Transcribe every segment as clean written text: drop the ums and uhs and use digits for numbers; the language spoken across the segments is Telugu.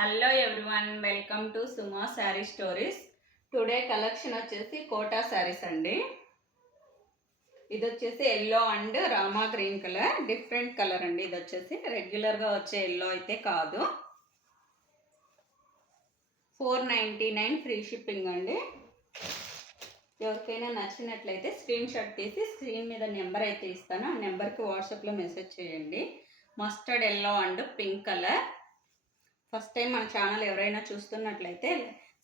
Hello everyone, welcome to Suma sari stories. Today collection వచ్చేసి కోటా శారీస్ అండి. ఇది వచ్చేసి yellow and Rama green colour, different colour అండి. ఇది వచ్చేసి రెగ్యులర్గా వచ్చే ఎల్లో అయితే కాదు. 499 ఫ్రీ షిప్పింగ్ అండి. ఎవరికైనా నచ్చినట్లయితే స్క్రీన్ షాట్ తీసి స్క్రీన్ మీద నెంబర్ అయితే ఇస్తాను, ఆ నెంబర్కి వాట్సాప్లో మెసేజ్ చేయండి. Mustard yellow and pink colour. First time మన ఛానల్ ఎవరైనా చూస్తున్నట్లయితే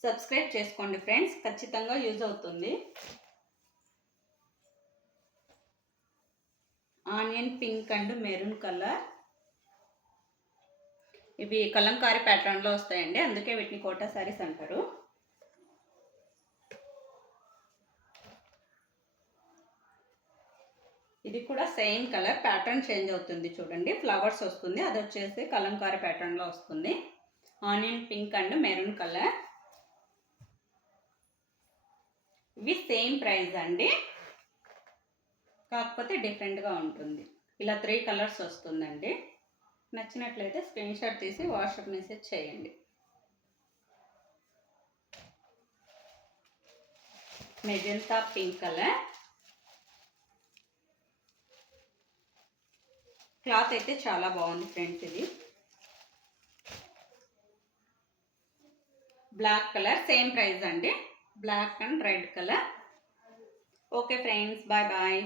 సబ్స్క్రైబ్ చేసుకోండి ఫ్రెండ్స్, ఖచ్చితంగా యూజ్ అవుతుంది. Onion pink and maroon colour. ఇవి కలంకారీ ప్యాటర్న్లో వస్తాయండి, అందుకే వీటిని కోటా శారీస్ అంటారు. ఇది కూడా సేమ్ కలర్, ప్యాటర్న్ చేంజ్ అవుతుంది చూడండి. ఫ్లవర్స్ వస్తుంది, అది వచ్చేసి కలంకారీ ప్యాటర్న్లో వస్తుంది. Onion pink and maroon colour. ఇవి సేమ్ ప్రైస్ అండి, కాకపోతే డిఫరెంట్గా ఉంటుంది. ఇలా 3 కలర్స్ వస్తుందండి. నచ్చినట్లయితే స్క్రీన్ షాట్ తీసి వాట్సాప్ మెసేజ్ చేయండి. Magenta pink colour. క్లాత్ అయితే చాలా బాగుంది ఫ్రెండ్స్. ఇది బ్లాక్ కలర్, సేమ్ ప్రైస్ అండి. Black and red colour. Okay friends, bye bye.